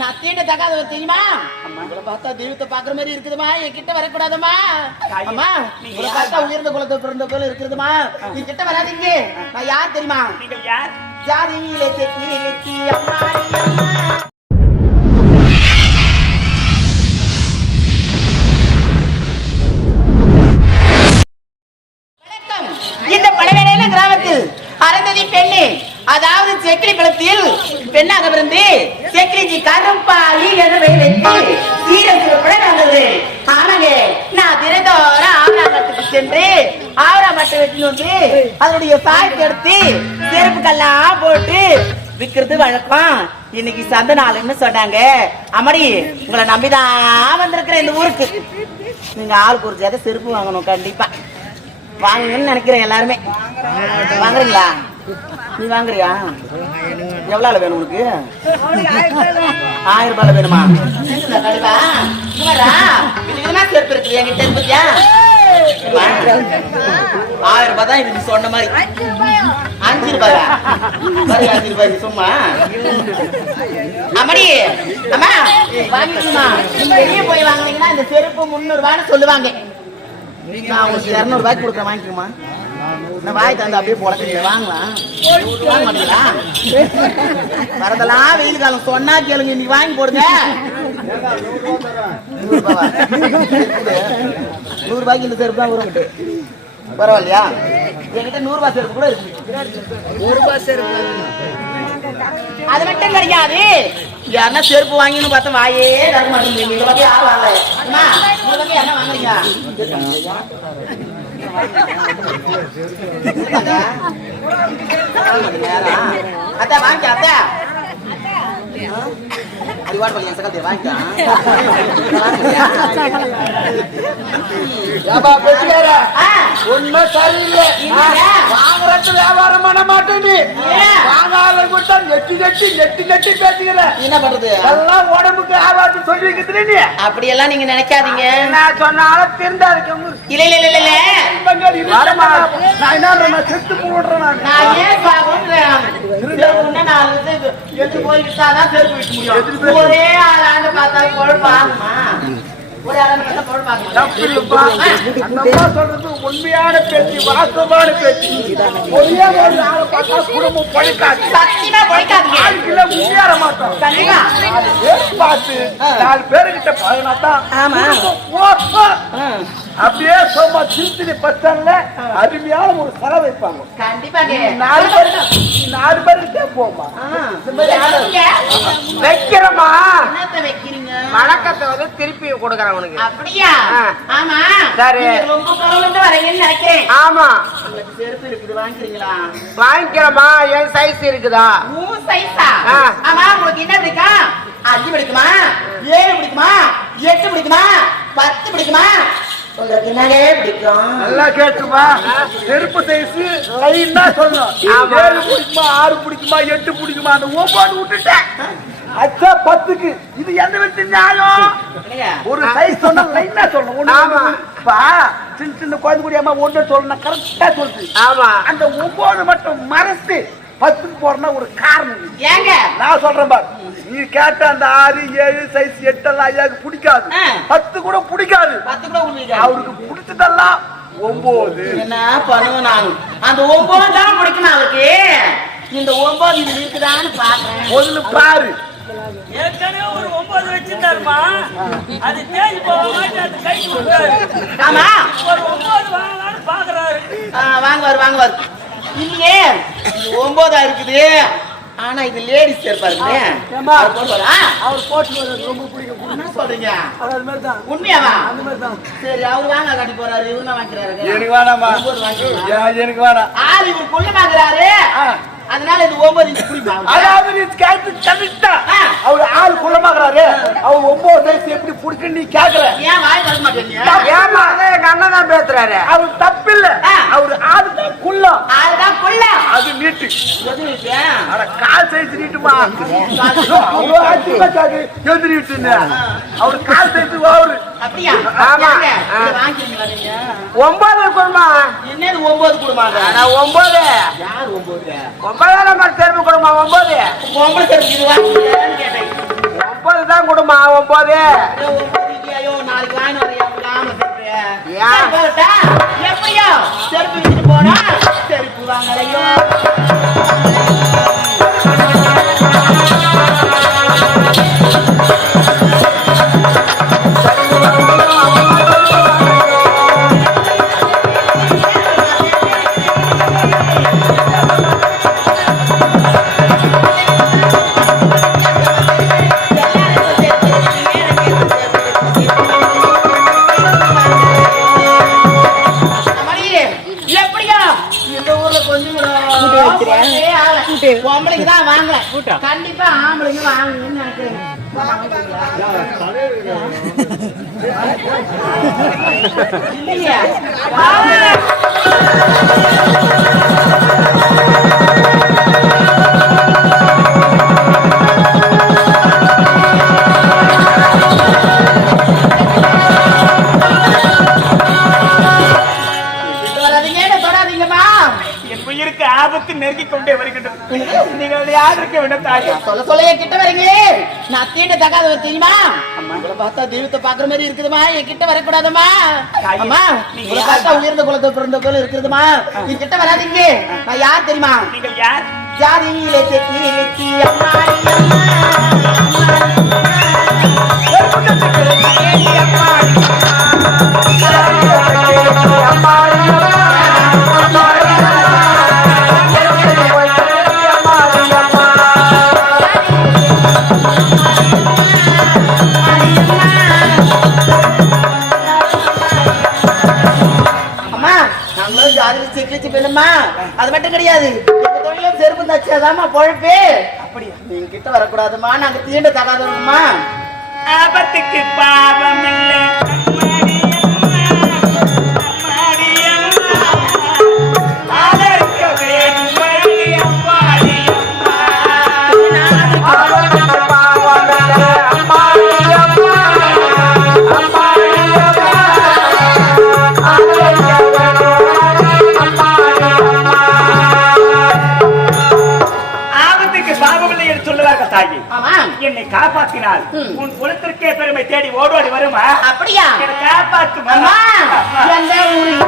நான் தீண்ட தகாதவர் தெரியுமா? உங்களை பார்த்தா தெய்வத்தை பாக்குற மாதிரி இருக்குதுமா? என் கிட்ட வரக்கூடாதம்மா அம்மா உங்களை பார்த்தா உயர்ந்த குலத்தை பிறந்த போல இருக்குதுமா? நீ கிட்ட வராதீங்க. நான் யார் தெரியுமா? யார்? ஜாதியிலே அம்மா. அதாவது பழத்தில் குளத்தில் பெண்ணாக பிறந்து செக்கிலிஜி கருப்பாளி என வைத்து சீரசிறு வந்தது. ஆனாங்க நான் தினதோற ஆவராமட்டுக்கு சென்று ஆவராமட்டை வெட்டி வந்து அதனுடைய சாயத்தை எடுத்து செருப்புக்கெல்லாம் போட்டு விற்கிறது வழக்கம். இன்னைக்கு சந்த நாளுன்னு சொன்னாங்க. அம்மாடி உங்களை நம்பிதான் வந்திருக்கிறேன் இந்த ஊருக்கு. நீங்க ஆளுக்கு ஒரு ஜாத செருப்பு வாங்கணும் கண்டிப்பா. வாங்குங்கன்னு நினைக்கிறேன் எல்லாருமே. வாங்குறீங்களா? நீ வாங்குறியா? எவ்வளவு வேணும் உனக்கு? ஆயிரம் ரூபாய் வேணுமா. செருப்பு இருக்கு என்கிட்ட இருப்பத்தியா ஆயிரம் ரூபாய் தான் இது சொன்ன மாதிரி. அஞ்சு ரூபாயா? சரி அஞ்சு ரூபாய் சும்மா. அம்மாடி அம்மா வாங்கிக்கணுமா? வெளியே போய் வாங்குனீங்கன்னா இந்த செருப்பு முந்நூறு ரூபான்னு சொல்லுவாங்க. நான் உங்களுக்கு இரநூறு ரூபாய்க்கு கொடுக்குறேன் வாங்கிக்கோமா நான் வாய் தந்து அப்படியே புடக்கல வாங்கலாம் வாங்க மாட்டீங்களா? வரதெல்லாம் வெயில் காலம். சொன்னா கேளுங்க இன்னைக்கு வாங்கி போடுங்க. நூறு ரூபாய்க்கு இந்த செருப்பு தான் வரும் பரவாயில்லையா? என்கிட்ட நூறு ரூபாய் செருப்பு கூட இருக்கு. நூறு ரூபாய் செருப்பு. அது மட்டும் கிடையாது யாருன்னா செருப்பு வாங்கின்னு பார்த்தா வாயே தர மாட்டேங்குது. வாங்கல என்ன வாங்குறீங்க? அத்தா வாங்க அத்தா. அடிவாடு பண்ணி சகத்தை வாங்கிக்கா ஏப்பா பெட்டிக்காரா ஆ, உண்மை சரியில்லை? வாங்குறது வியாபாரம் பண்ண மாட்டேன்னு ஏன்? வாங்காத கூட நெட்டி நெட்டி நெட்டி நெட்டி பேசுகிற என்ன பண்றது? எல்லாம் உடம்புக்கு ஆபாத்து சொல்லி வைக்கிறதுல நீ. அப்படியெல்லாம் நீங்க நினைக்காதீங்க. நான் சொன்னாலும் திருந்தா இருக்கவங்க இல்ல இல்ல இல்ல இல்ல. நான் என்ன? செத்து போடுறேன் நான். நான் ஏன் பாக்குறேன் செருப்புன்னா நாலு இது எடுத்து போய் வித்தாதான் செருப்பு விற்க முடியும். ஒரே ஆளாண்டு பார்த்தா பொழப்பாகுமா சொல்றது உண்மையான பேச்சு வாஸ்தவமான பேச்சு. குடும்பம் பழிக்காது. முன்னேற மாட்டோம். பார்த்து நாலு பேருக்கிட்ட. குடும்பம் ஓட்டும். அப்படியே சும்மா திருத்தணி பஸ் ஸ்டாண்ட்ல அருமையான ஒரு செலவு வைப்பாங்க. நாலு பேர் நீ நாலு பேருக்கிட்டே போமா வணக்கத்தை வந்து திருப்பி கொடுக்குறேன் உனக்கு. அப்படியா? ஆ. ஆமா. சரி. ரொம்ப வரீங்கன்னு நினைக்கிறேன். ஆமா. செருப்பு இருக்குது வாங்கிக்கிறீங்களா? வாங்கிக்கிறமா என் சைஸ் இருக்குதா? மூணு சைஸா ஆ. ஆமா உங்களுக்கு என்ன பிடிக்கும்? அஞ்சு பிடிக்குமா? ஏழு பிடிக்குமா? எட்டு பிடிக்குமா? பத்து பிடிக்குமா? நல்லா கேட்டுமா செருப்பு சைஸ் லைனா சொல்லணும். ஏழு பிடிக்குமா ஆறு பிடிக்குமா எட்டு பிடிக்குமா அந்த ஒன்பது விட்டுட்டேன். அச்சா பத்துக்கு. இது எந்த விட்டு நியாயம்? ஒரு சைஸ் சொன்னா லைனா சொல்லணும்? ஒண்ணு பா சின்ன சின்ன குழந்தை கூடியம்மா ஒண்ணு சொல்லணும் கரெக்டா சொல்லுது ஆமா. அந்த ஒன்பது மட்டும் மறைச்சு பத்துக்கு போறனா ஒரு காரணம். ஏங்க? நான் சொல்றேன் பாரு. நீ கேட்ட அந்த ஆறு ஏழு சைஸ் எட்டெல்லாம் ஐயாவுக்கு பிடிக்காது. பத்து கூட பிடிக்காது. கூட அவருக்கு பிடிச்சதெல்லாம் ஒன்பது என்ன பண்ணுவேன் நான்? அந்த ஒன்பது தான் பிடிக்குமா அவருக்கு. இந்த ஒன்பது இது இருக்குதான்னு பாக்குறேன். முதல்ல பாரு. ஏற்கனவே ஒரு ஒன்பது வச்சிருந்தாருமா? அது தேஞ்சு போக அது கை கொடுத்தாரு ஆமா. ஒரு ஒன்பது வாங்கலாம்னு பாக்குறாரு. ஆ, வாங்குவார் வாங்குவார் இல்லையே ஒன்பதா இருக்குது. ஆனா இது லேடிஸ் இருப்பாருங்க அவர் போட்டு ரொம்ப பிடிக்கும். என்ன சொல்றீங்க? அவர் அது மாதிரி தான் உண்மையாவா? அந்த மாதிரி தான் சரி அவர் வாங்க கட்டி போறாரு. இவரு தான் வாங்கிக்கிறாரு? எனக்கு வேணாமா எனக்கு வேணாம். ஆள் இவர் கொள்ள வாங்குறாரு. ஆ. அதனால இது ஒன்பது இன்ச்சு குடிப்பா. அதாவது நீ கேட்டு கரெக்டா ஆ. அவர் ஆள் குள்ளமாக்குறாரு அவர் ஒன்பது சைஸ் எப்படி பிடிக்குன்னு நீ கேக்குற ஏன் வாய் திறக்க மாட்டேங்க? ஏமா அதே எங்க அண்ணன் தான் பேசுறாரு. அவர் தப்பில்ல. ஆ. அவர் ஆள் தான் குள்ளம். அதுதான் கொள்ள அது நீட்டு? அட கால் சைஸ் நீட்டுமா? அவ்வளோ கேக்கு எது நீட்டுன்னு? அவர் கால் சைஸ் அவரு அப்படியா? ஆமா. ஒன்பது கொடுமா. என்னது ஒன்பது குடும்பாங்க நான் ஒன்பது. யார் ஒன்பது? ஒன்பதாயிரம் மாதிரி திரும்ப கொடுமா ஒன்பது. பொம்பளை செருப்பு இது ஒன்பது கொடுமா ஒன்பது. ஐயோ நாளைக்கு வாங்கி வரையா செருப்பு? எப்படியோ? செருப்பு விட்டுட்டு போனா செருப்பு வாங்கலையோ? நீங்கள் யாருக்கு விட தாயா. சொல்ல சொல்ல கிட்ட வரீங்களே. நான் தீண்ட தகாத தெரியுமா? உங்களை பார்த்தா தெய்வத்தை பாக்குற மாதிரி இருக்குதுமா? என் கிட்ட வரக்கூடாதுமா? தாயே, அம்மா உங்களை? பார்த்தா உயர்ந்த குலத்தை பிறந்த போல இருக்குதுமா? என் கிட்ட வராதீங்க. நான் யார் தெரியுமா? நீங்கள் யார்? ஜாதியிலே செத்தி வெட்டி அம்மாடி அம்மா. அம்மா. கூடாது எங்க தொழிலும் செருப்பு தச்சாதாம்மா பொழப்பு. அப்படியா? நீங்க கிட்ட வரக்கூடாதுமா நாங்க தீண்ட தகாதவங்கம்மா ஆபத்துக்கு பாவம் இல்லை ம். உன் குலத்திற்கே பெருமை தேடி ஓடோடி வருமா அப்படியா அம்மா எந்த ஊரு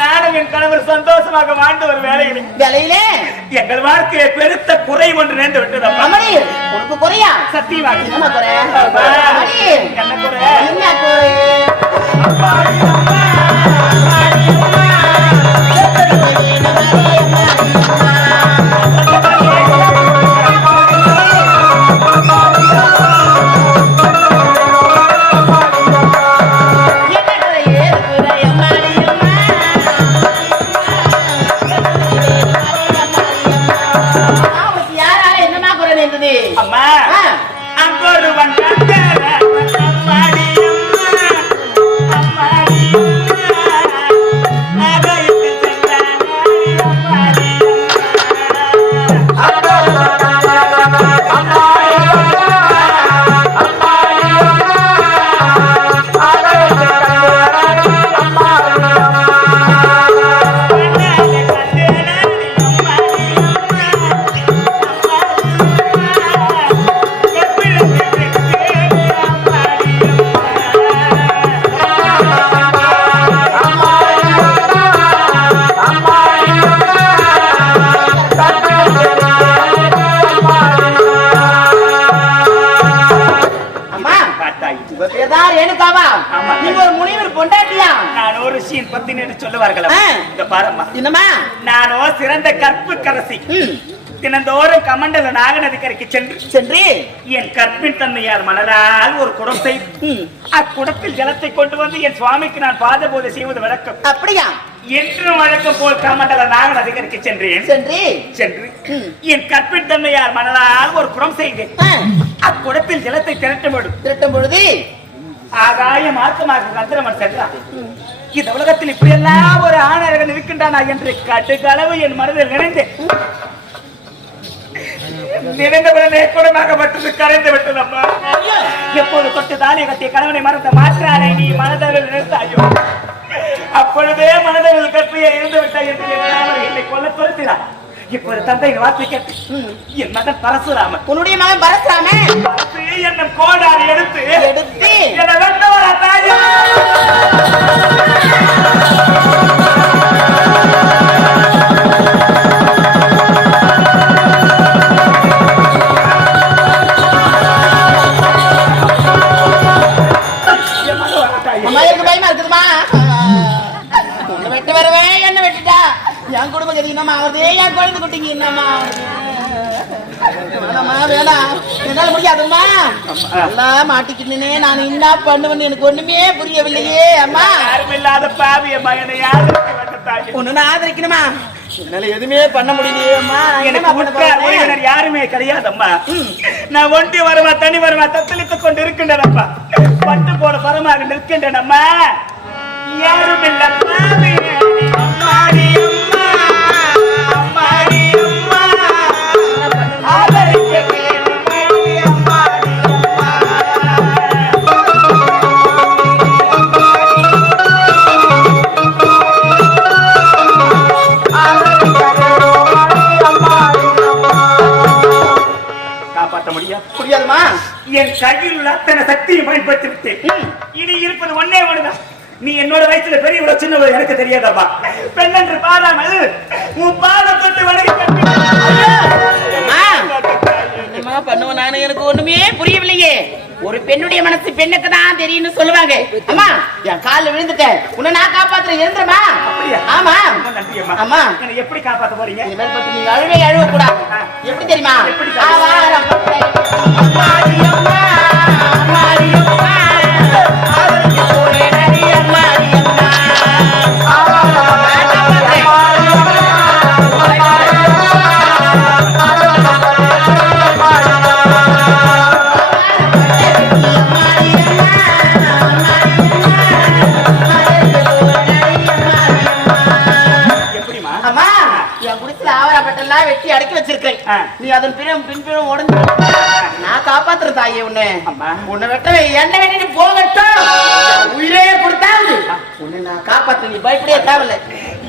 நானும் என் கணவர் சந்தோஷமாக வாழ்ந்து ஒரு வேலையில் வேலையிலே எங்கள் வாழ்க்கையில பெருத்த குறை ஒன்று நேர்ந்து விட்டதம்மா. அமளி உனக்கு குறையா? சத்தியமாக என்னம்மா குறை? என்ன குறை? என்ன குறை? என்னம்மா? நானோ சிறந்த கற்பு கரசி. தினந்தோறும் கமண்டல நாகநதிக்கரைக்கு சென்று சென்று? என் கற்பின் தன்மையார் மனதால் ஒரு குடம் செய்து அக்குடத்தில் ஜலத்தை கொண்டு வந்து என் சுவாமிக்கு நான் பாத பூஜை செய்வது வழக்கம். அப்படியா? என்றும் வழக்கம் போல் கமண்டல நாகநதிக்கரைக்கு சென்றேன். சென்று? சென்று. என் கற்பின் தன்மையார் மனதால் ஒரு குடம் செய்தேன். அக்குடத்தில் ஜலத்தை திரட்டும் திரட்டும் பொழுது? ஆகாய மார்க்கமாக கந்தரமன் சென்றான். இந்த உலகத்தில் இப்படி எல்லாம் ஒரு ஆணழகன் இருக்கின்றானா என்று கட்டுக்களவு என் மனதில் நினைந்தேன் நினைந்தவுடனே குடமாகப்பட்டது கரைந்து விட்டது எப்போது தொட்டு தாலி கட்டிய கணவனை மறந்த மாற்றானை நீ மனதளவில் நிறுத்தாயோ அப்பொழுதே மனதளவில் கற்பியை இருந்து விட்டாய் என்று என்னை கொல்ல துரத்தினார். இப்போது தந்தையின் வார்த்தை கேட்டு என் மகன் பரசுராமன். உன்னுடைய மகன் பரசுராம பரசு என்னும் கோடாரி எடுத்து எடுத்து என்னை ஆகுது என் குழந்தை குட்டிங்க என்னம்மா? என்னால முடியாதும்மா. எல்லாம் மாட்டிக்கிட்டே நான் என்ன பண்ணுவேன்னு எனக்கு ஒண்ணுமே புரியவில்லையே அம்மா. யாரும் இல்லாத பாவி என் மகனை யாருக்கு வெட்ட தாயா? ஒண்ணு நான் ஆதரிக்கணுமா? என்னால எதுவுமே பண்ண முடியலையே அம்மா. நான் என்னம்மா எனக்கு யாருமே கிடையாதம்மா. நான் ஒண்டி வருமா தனி வருமா தத்தளித்துக் கொண்டு இருக்கின்றனப்பா பட்டு போட பரமாக நிற்கின்றனம்மா. யாரும் இல்ல பாவி. அம்மாடி அம்மா, அம்மாடி. காப்பாற்ற முடியாது புரியாதுமா என் கையில் உள்ள அத்தனை சக்தியை பயன்படுத்தி விட்டேன் இனி இருப்பது ஒன்னே ஒண்ணுதான் நீ என்னோட வயசுல பெரியவளோ சின்னவளோ எனக்கு தெரியாதப்பா பெண் என்று பாராமல் உன் அம்மா என்னம்மா பண்ணுவேன் நானு எனக்கு ஒண்ணுமே புரியவில்லையே ஒரு பெண்ணுடைய மனசு பெண்ணுக்கு தான் தெரியும்னு சொல்லுவாங்க. அம்மா என் கால்ல விழுந்துட்டேன். உன்னை நான் காப்பாத்துறேன் அப்படியா? ஆமா. என்னை எப்படி காப்பாத்த போறீங்க? நீங்க அழுவே அழுவ கூடாது எப்படி தெரியுமா? பின்புறம் உடஞ்சு நான் காப்பாத்துறேன் தாயே உன்னை. உன்னை வெட்ட என்ன வெட்டிட்டு போகட்டும். உயிரே கொடுத்தாவது உன்னை நான் காப்பாத்துறேன். நீ பயப்படவே தேவையில்லை.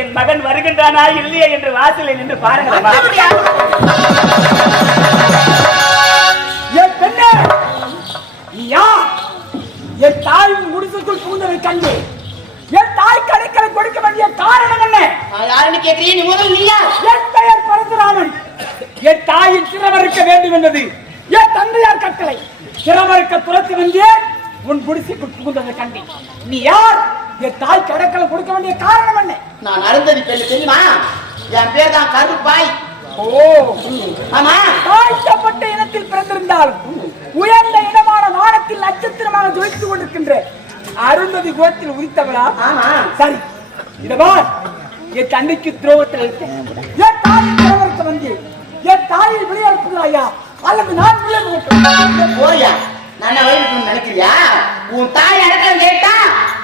என் மகன் வருகின்றானா இல்லையா என்று வாசலில் நின்று அப்படியா? என் பெண்ணே யார்? என் தாயின் முடிசுக்குள் புகுந்ததை கண்டு என் தாய் கடைக்கலை கொடுக்க வேண்டிய காரணம் என்ன? யாருன்னு கேக்குறீங்க நீ முதல்ல நீயா? என் பெயர் பரசுராமன். என் தாயின் திறமறுக்க வேண்டும் என்பது என் தந்தையார் கட்டளை. திறமறுக்க துரத்து வந்தேன் உன் குடிசைக்குள் புகுந்ததை கண்டேன். நீ யார்? என் தாய் கடற்கரை கொடுக்க வேண்டிய காரணம் என்ன? நான் அருந்ததி பெண்ணு தெரியுமா? என் பேர் தான் கருப்பாய். ஓ. ஆமா. தாழ்த்தப்பட்ட இனத்தில் பிறந்திருந்தாலும் உயர்ந்த இனமான வானத்தில் நட்சத்திரமாக ஜொலித்துக் கொண்டிருக்கின்ற அருந்ததி உதித்தவளா? ஆமா. சரி இத பார். என் தந்தைக்கு துரோகத்தில் என் தாயின் துரோகத்தை வந்து என் தாயை விளையாடுகிறாயா அல்லது நான் விளையாடுகிறேன் போறியா? நான் வயிறு நினைக்கிறியா? உன் தாய் அடக்கம் கேட்டா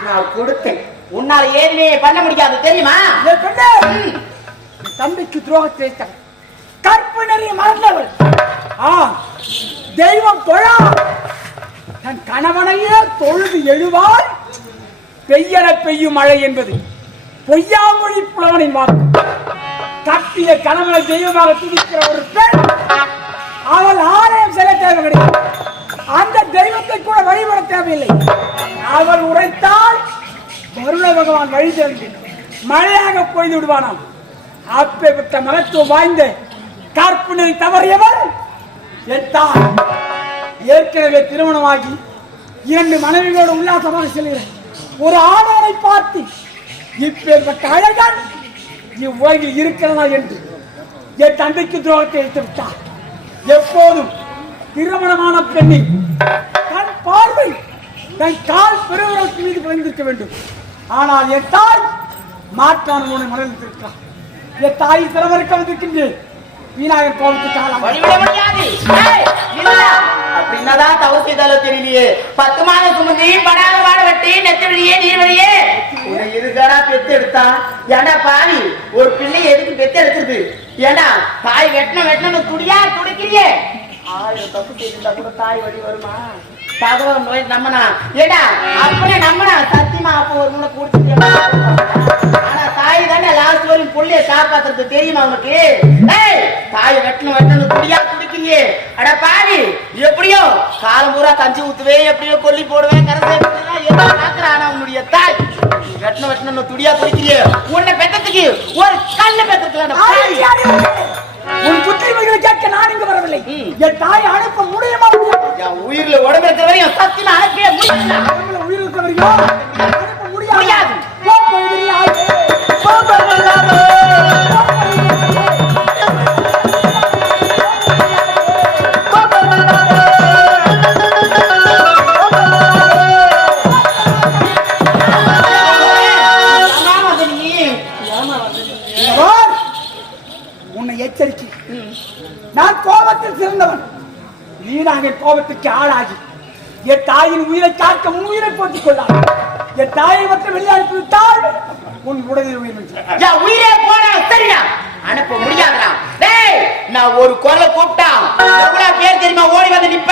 நான் கொடுத்தேன். உன்னால ஏதுமே பண்ண முடியாது தெரியுமா? என் பெண்ணே என் தந்தைக்கு துரோகத்தை வைத்தவள் கற்பு நெறிய மறந்தவள். ஆ தெய்வம் தொழா. தன் கணவனையே தொழுது எழுவாள் பெய்யல பெய்யும் மழை என்பது பொய்யாமொழி புலவனின் வாக்கு. கட்டிய கணவனை தெய்வமாக துதிக்கிற ஒரு பெண் அவள் ஆலயம் செல்ல தேவை கிடையாது அந்த தெய்வத்தை கூட வழிபட தேவையில்லை. அவள் உரைத்தால் வருண பகவான் வழி தெரிந்து மழையாக பொய்து விடுவானாம். அப்பேற்பட்ட மகத்துவம் வாய்ந்த கற்பனை தவறியவர் என் ஏற்கனவே திருமணமாகி இரண்டு மனைவிகளோடு உல்லாசமாக செல்கிறேன். ஒரு ஆடவனை பார்த்து இப்பேற்பட்ட அழகன் இவ்வுலகில் இருக்கிறதா என்று என் தந்தைக்கு துரோகத்தை எடுத்து விட்டார். எப்போதும் திருமணமான பெண்ணின் தன் பார்வை தன் கால் பெருவர்களுக்கு மீது விளைந்திருக்க வேண்டும். ஆனால் என் தாய் மாற்றான உன்னை மறந்திருக்கிறார் என் தாய் சிரமருக்க வந்திருக்கின்றேன். விநாயகர் கோபத்துக்கு ஆளாக வழிவிட முடியாது. அப்படின்னாதான் தவறு செய்தாலும் தெரியலையே. பத்து மாதம் சுமந்தி படாத வாட வெட்டி நெத்து வழியே நீர் வழியே உன்னை பெத்து எடுத்தா? ஏண்டா பாவி? ஒரு பிள்ளை எதுக்கு பெத்து எடுத்தது ஏண்டா தாய் வெட்டணும் வெட்டணும் துடியா துடிக்கிறியே? ஆயிரம் தப்பு செய்திருந்தா கூட தாய் வழி வருமா? தகவல் நோய் நம்பனா ஏடா அப்படியே நம்மனா? சத்தியமா அப்போ ஒரு முறை குடிச்சிட்டு வரையும் புள்ளைய காப்பாத்துறது தெரியுமா உனக்கு தாய் வெட்டணும் வெட்டணும் துடியா துடிக்கிறீங்க அட பாவி எப்படியோ காலம் பூரா கஞ்சி ஊத்துவேன் எப்படியோ கொல்லி போடுவேன் கரசை ஏதோ பாக்குற ஆனா உன்னுடைய தாய். வெட்டணும் வெட்டணும் துடியா துடிக்கிறீ உன்னை பெத்தத்துக்கு ஒரு கல்ல பெத்தத்துக்கு உன் புத்திரிமைகளை கேட்க நான் இங்கு வரவில்லை. என் தாய் அனுப்ப முடியுமா என் உயிர்ல உடம்பு இருக்கிற வரையும் சத்தியமா அனுப்பவே முடியல. அவங்களை உயிர் இருக்க வரைக்கும் அனுப்ப முடியாது.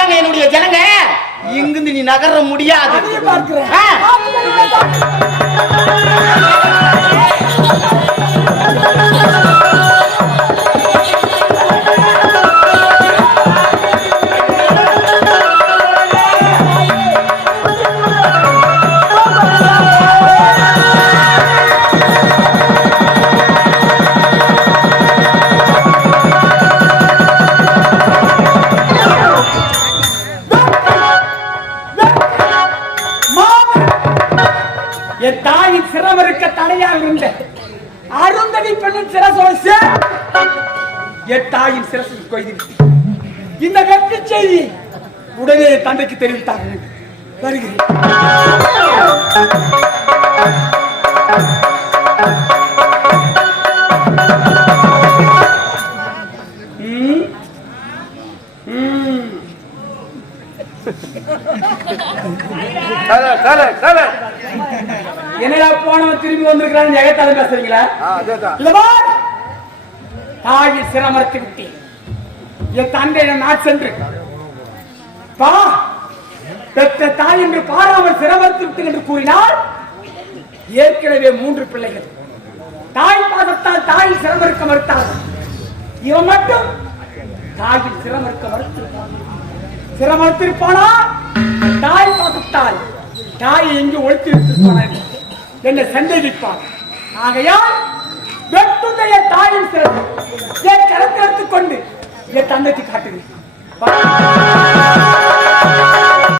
நிப்பாங்க என்னுடைய ஜனங்க. இங்கிருந்து நீ நகர முடியாது. என் தாயின் சிரமருக்க தடையாக இருந்த அருந்ததி பெண்ணின் சிரசோடு என் தாயின் சிரசு கொய்து இந்த வெற்றி செய்தி உடனே தந்தைக்கு தெரிவித்தார்கள் வருகிறேன். ம். ம். தல என்னடா போனவன் திரும்பி வந்திருக்கிறான்னு எகத்தால பேசுறீங்களா? தாயை சிரமறுத்து விட்டேன். என் தந்தை நான் சென்று. பா. பெற்ற தாய் என்று பாராமல் சிரமறுத்து விட்டு என்று கூறினால் ஏற்கனவே மூன்று பிள்ளைகள். தாய் பாதத்தால் தாய் சிரமறுக்க மறுத்தார். இவன் மட்டும் தாயில் சிரமறுக்க மறுத்திருப்பான். சிரமறுத்திருப்பானா தாய் பாதத்தால் தாயை எங்கு ஒழித்திருப்பான் என்னை சந்தேகிப்பார். ஆகையால் வெட்டுடைய தாயின் சிறப்பு. என் கரத்தை எடுத்துக்கொண்டு என் தந்தைக்கு காட்டுகிறேன்.